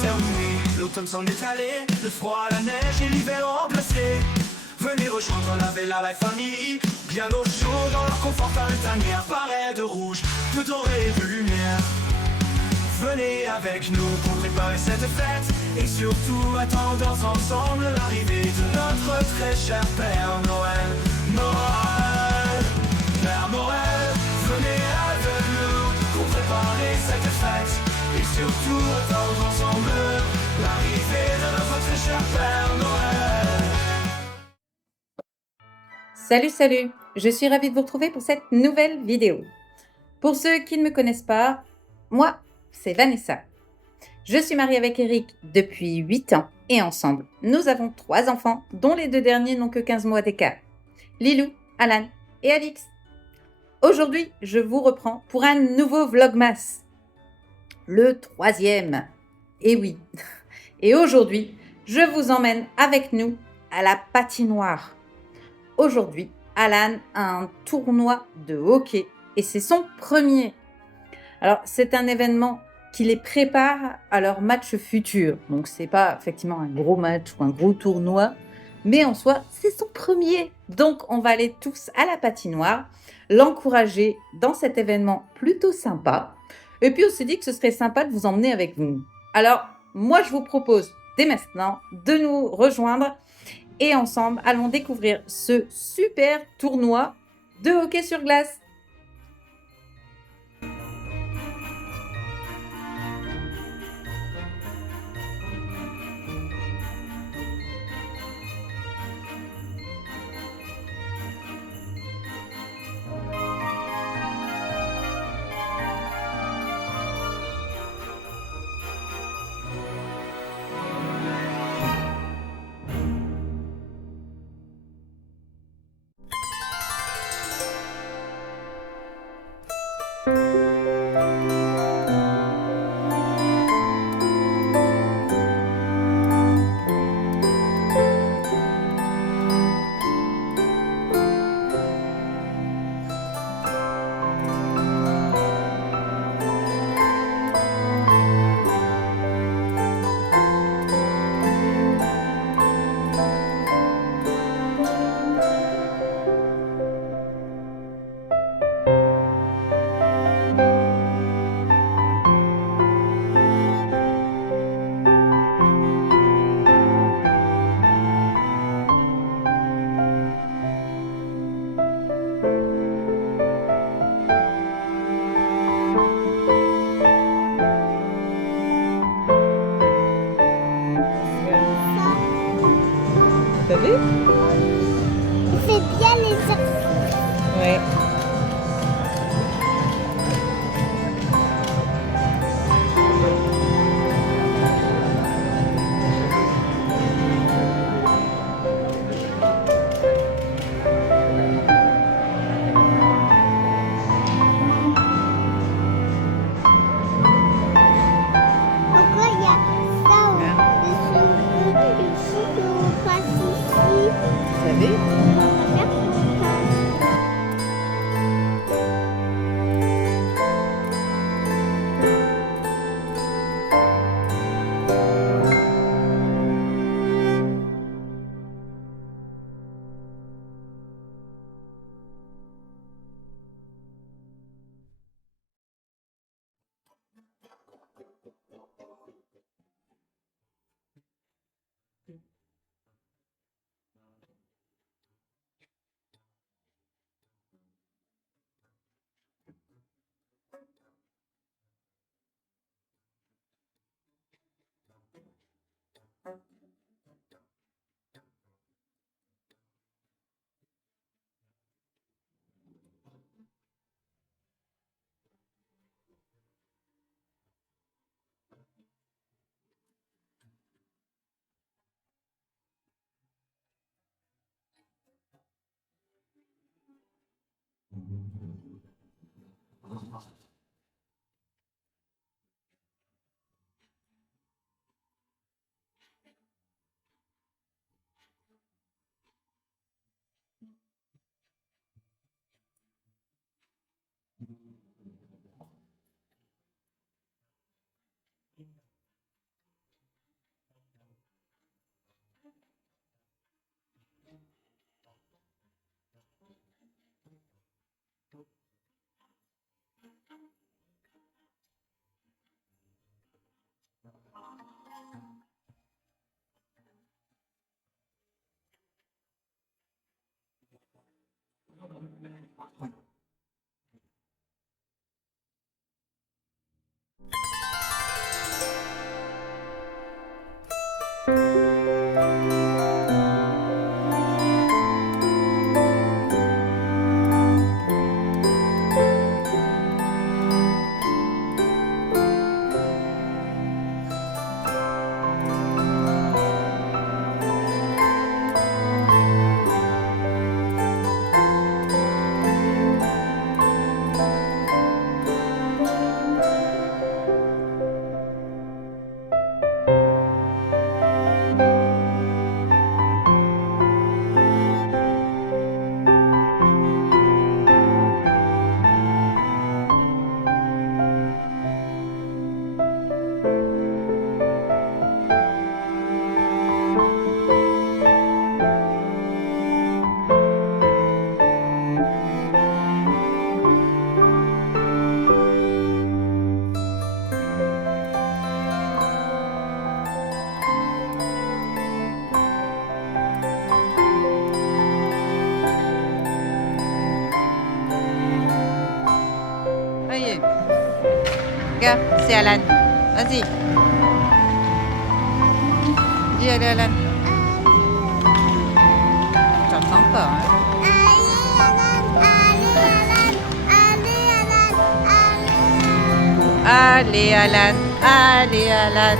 terminé, l'automne s'en est allé, le froid, la neige et l'hiver remplacé. Venez rejoindre la Vela Life Family, bien au chaud dans leur confortable tanière, parée de rouge, de doré et de lumière. Venez avec nous pour préparer cette fête et surtout attendre ensemble l'arrivée de notre très cher Père Noël. Noël, Père Noël, venez avec nous pour préparer cette fête et surtout attendre ensemble l'arrivée de notre très cher Père Noël. Salut, je suis ravie de vous retrouver pour cette nouvelle vidéo. Pour ceux qui ne me connaissent pas, moi, c'est Vanessa. Je suis mariée avec Eric depuis 8 ans et ensemble, nous avons 3 enfants dont les 2 derniers n'ont que 15 mois d'écart. Lilou, Alan et Alix. Aujourd'hui, je vous reprends pour un nouveau Vlogmas. Le 3e. Et oui. Et aujourd'hui, je vous emmène avec nous à la patinoire. Aujourd'hui, Alan a un tournoi de hockey et c'est son premier. Alors, c'est un événement qui les prépare à leur match futur. Donc, c'est pas effectivement un gros match ou un gros tournoi, mais en soi, c'est son premier. Donc, on va aller tous à la patinoire, l'encourager dans cet événement plutôt sympa. Et puis, on s'est dit que ce serait sympa de vous emmener avec vous. Alors, moi, je vous propose dès maintenant de nous rejoindre et ensemble, allons découvrir ce super tournoi de hockey sur glace. T'as vu? Il fait bien les exercices. Ouais. Pourquoi il y a ça au-dessus? Il faut qu'on passe ici. Vous savez? On va faire comme ça. Regarde, c'est Alan. Vas-y. Dis allez Alan. T'entends pas, hein? Allez Alan, allez Alan.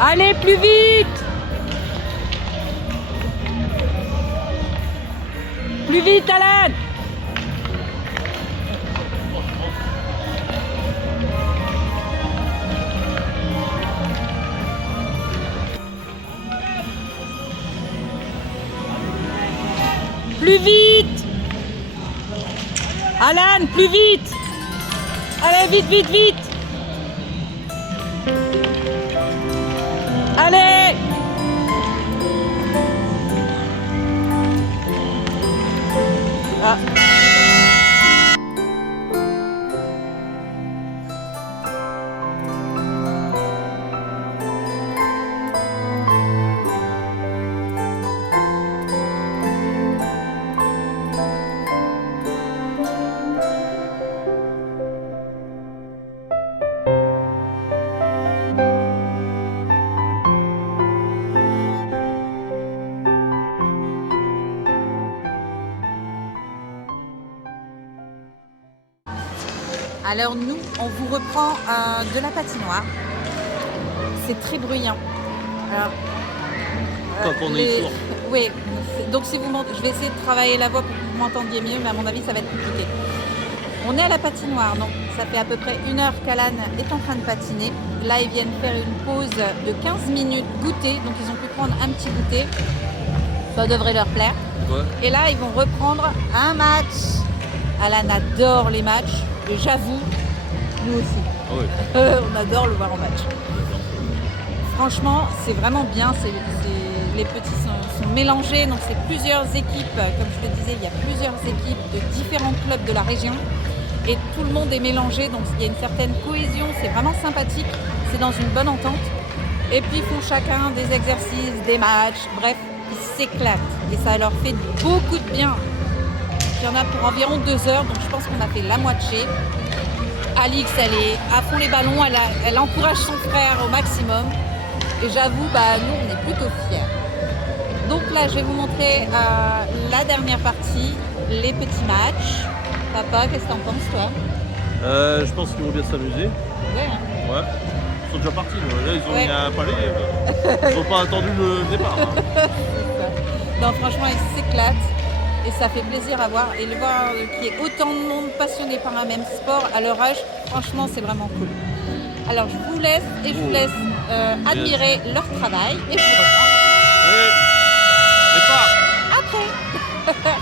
Allez, plus vite! Plus vite, Alan! Plus vite! Alan, plus vite! Allez, vite, vite, vite! Allez! Ah. Alors nous, on vous reprend de la patinoire. C'est très bruyant. Alors, Quand on est sourd. Oui, donc si vous je vais essayer de travailler la voix pour que vous m'entendiez mieux, mais à mon avis ça va être compliqué. On est à la patinoire, donc ça fait à peu près 1 heure qu'Alan est en train de patiner. Là ils viennent faire une pause de 15 minutes goûter, donc ils ont pu prendre un petit goûter. Ça devrait leur plaire. Ouais. Et là ils vont reprendre un match. Alan adore les matchs, et j'avoue, nous aussi. Ah oui. On adore le voir en match. Franchement, c'est vraiment bien. Les petits sont mélangés, donc c'est plusieurs équipes. Comme je le disais, il y a plusieurs équipes de différents clubs de la région. Et tout le monde est mélangé, donc il y a une certaine cohésion. C'est vraiment sympathique. C'est dans une bonne entente. Et puis ils font chacun des exercices, des matchs. Bref, ils s'éclatent. Et ça leur fait beaucoup de bien. Il y en a pour environ 2 heures, donc je pense qu'on a fait la moitié. Alix, elle est à fond les ballons, elle encourage son frère au maximum. Et j'avoue, nous, on est plutôt fiers. Donc là, je vais vous montrer la dernière partie, les petits matchs. Papa, qu'est-ce que t'en penses, toi? Je pense qu'ils vont bien s'amuser. Ouais, hein. Ouais. Ils sont déjà partis. Là, ils ont Ouais. mis un palais. Ils n'ont pas attendu le départ. Hein. Non, franchement, ils s'éclatent. Et ça fait plaisir à voir. Et le voir qu'il y ait autant de monde passionné par un même sport à leur âge, franchement, c'est vraiment cool. Alors, je vous laisse et je vous laisse admirer leur travail. Et je vous reprends Allez, départ. après.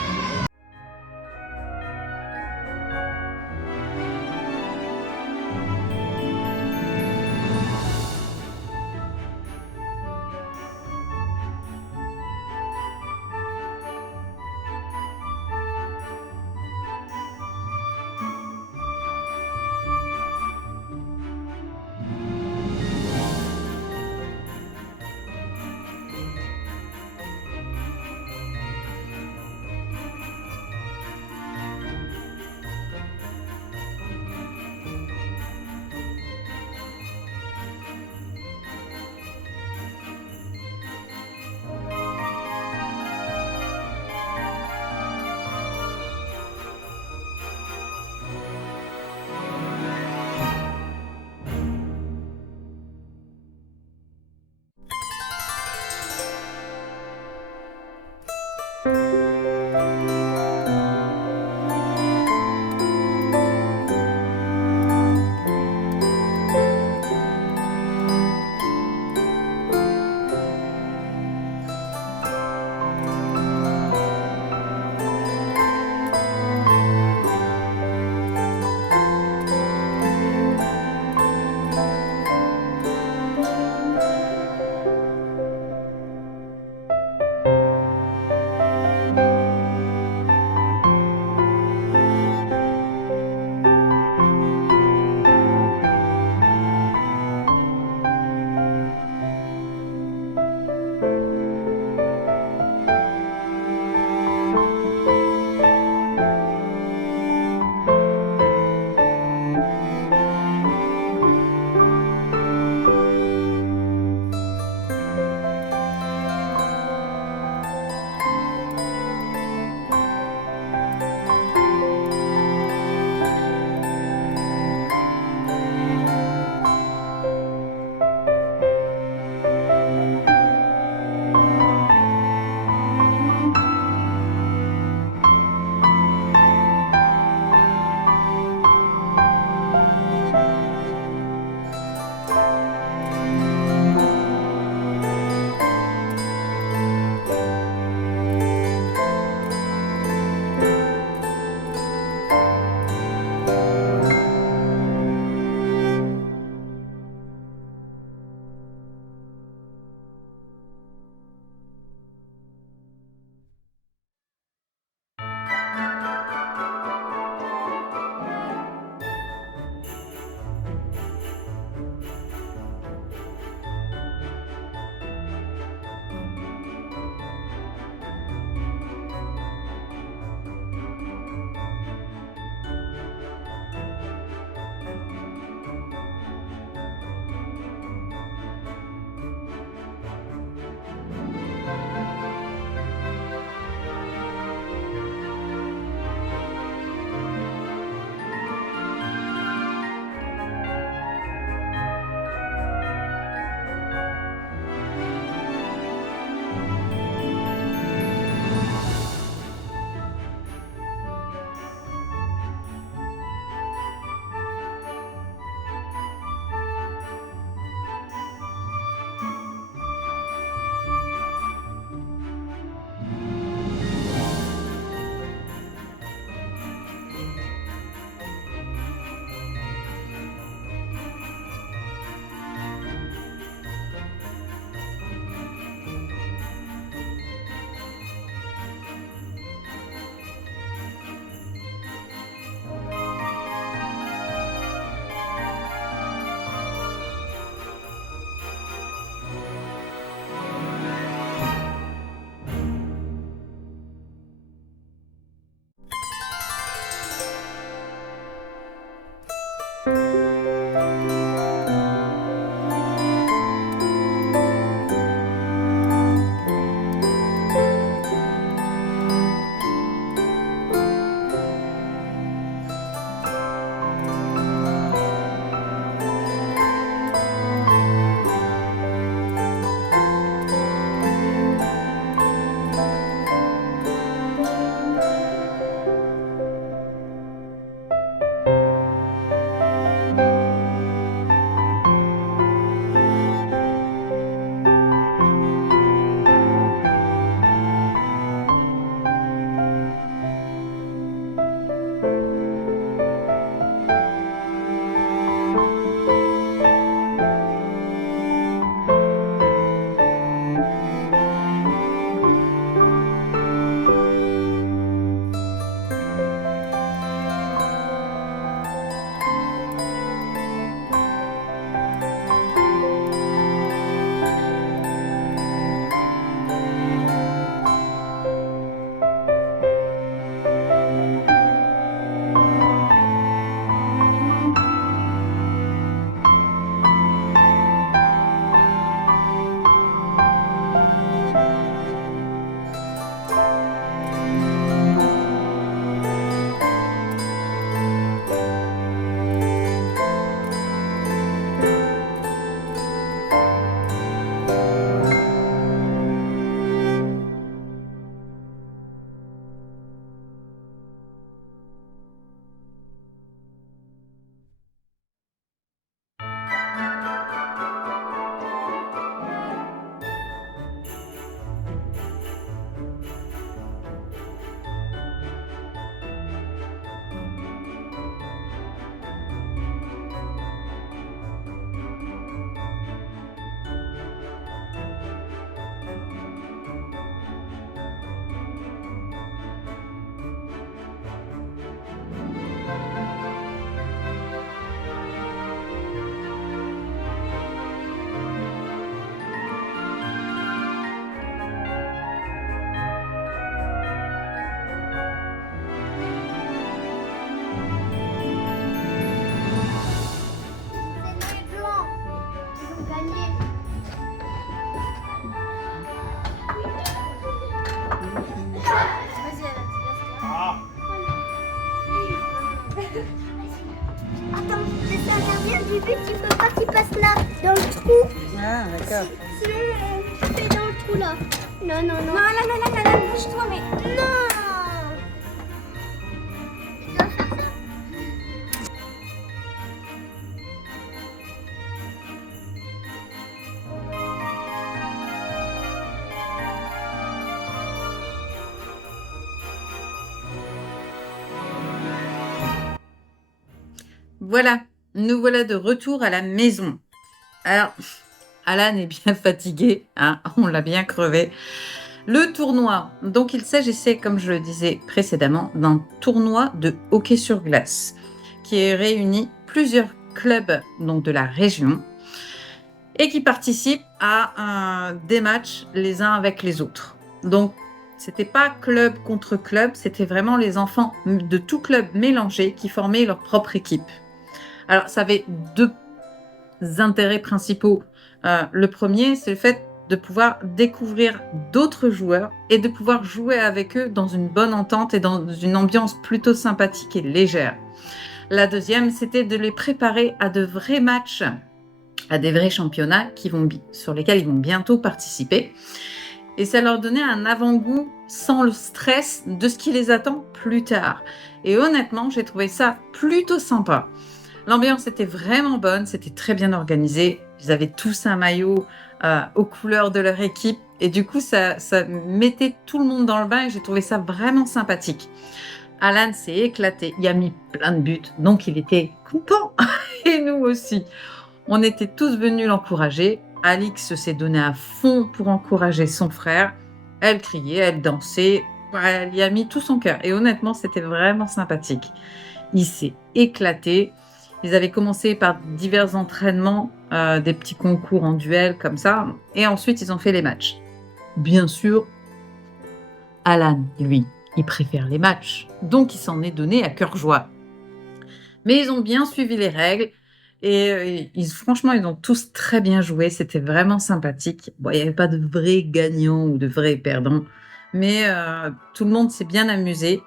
d'accord. C'est dans le trou là. Non, non, non. Non, là, là, là, là, là, bouge-toi, mais... Non. Je dois faire ça. Voilà, nous voilà de retour à la maison. Alors, Alan est bien fatigué, hein, on l'a bien crevé. Le tournoi, donc il s'agissait, comme je le disais précédemment, d'un tournoi de hockey sur glace qui réunit plusieurs clubs donc, de la région et qui participent à des matchs les uns avec les autres. Donc, c'était pas club contre club, c'était vraiment les enfants de tout club mélangés qui formaient leur propre équipe. Alors, ça avait deux intérêts principaux. Le premier, c'est le fait de pouvoir découvrir d'autres joueurs et de pouvoir jouer avec eux dans une bonne entente et dans une ambiance plutôt sympathique et légère. La deuxième, c'était de les préparer à de vrais matchs, à des vrais championnats sur lesquels ils vont bientôt participer. Et ça leur donnait un avant-goût sans le stress de ce qui les attend plus tard. Et honnêtement, j'ai trouvé ça plutôt sympa. L'ambiance était vraiment bonne, c'était très bien organisé. Ils avaient tous un maillot aux couleurs de leur équipe. Et du coup, ça mettait tout le monde dans le bain et j'ai trouvé ça vraiment sympathique. Alan s'est éclaté, il a mis plein de buts, donc il était content. Et nous aussi. On était tous venus l'encourager. Alix s'est donnée à fond pour encourager son frère. Elle criait, elle dansait. Elle y a mis tout son cœur. Et honnêtement, c'était vraiment sympathique. Il s'est éclaté. Ils avaient commencé par divers entraînements, des petits concours en duel comme ça. Et ensuite, ils ont fait les matchs. Bien sûr, Alan, lui, il préfère les matchs. Donc, il s'en est donné à cœur joie. Mais ils ont bien suivi les règles. Et franchement, ils ont tous très bien joué. C'était vraiment sympathique. Bon, il n'y avait pas de vrais gagnants ou de vrais perdants. Mais tout le monde s'est bien amusé.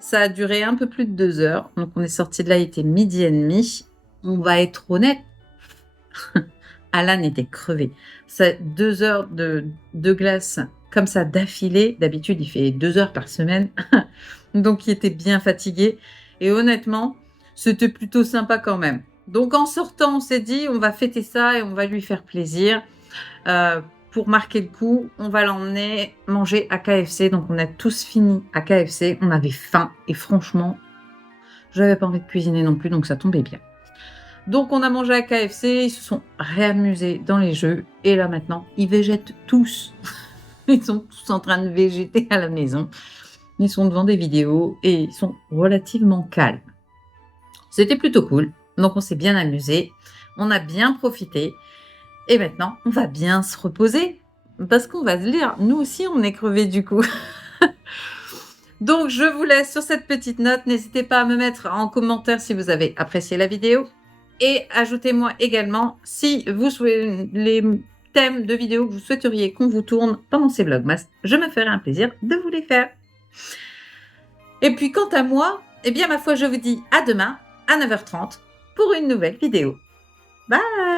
Ça a duré un peu plus de 2 heures. Donc, on est sorti de là, il était 12h30. On va être honnête. Alan était crevé. Ça, 2 heures de glace comme ça d'affilée. D'habitude, il fait 2 heures par semaine. Donc, il était bien fatigué. Et honnêtement, c'était plutôt sympa quand même. Donc, en sortant, on s'est dit, on va fêter ça et on va lui faire plaisir. Pour marquer le coup, on va l'emmener manger à KFC. Donc, on a tous fini à KFC. On avait faim et franchement, j'avais pas envie de cuisiner non plus, donc ça tombait bien. Donc, on a mangé à KFC. Ils se sont réamusés dans les jeux. Et là, maintenant, ils végètent tous. Ils sont tous en train de végéter à la maison. Ils sont devant des vidéos et ils sont relativement calmes. C'était plutôt cool. Donc, on s'est bien amusé. On a bien profité. Et maintenant, on va bien se reposer. Parce qu'on va se lire. Nous aussi, on est crevés du coup. Donc, je vous laisse sur cette petite note. N'hésitez pas à me mettre en commentaire si vous avez apprécié la vidéo. Et ajoutez-moi également si vous souhaitez les thèmes de vidéos que vous souhaiteriez qu'on vous tourne pendant ces vlogmas. Je me ferai un plaisir de vous les faire. Et puis, quant à moi, eh bien, ma foi, je vous dis à demain à 9h30 pour une nouvelle vidéo. Bye!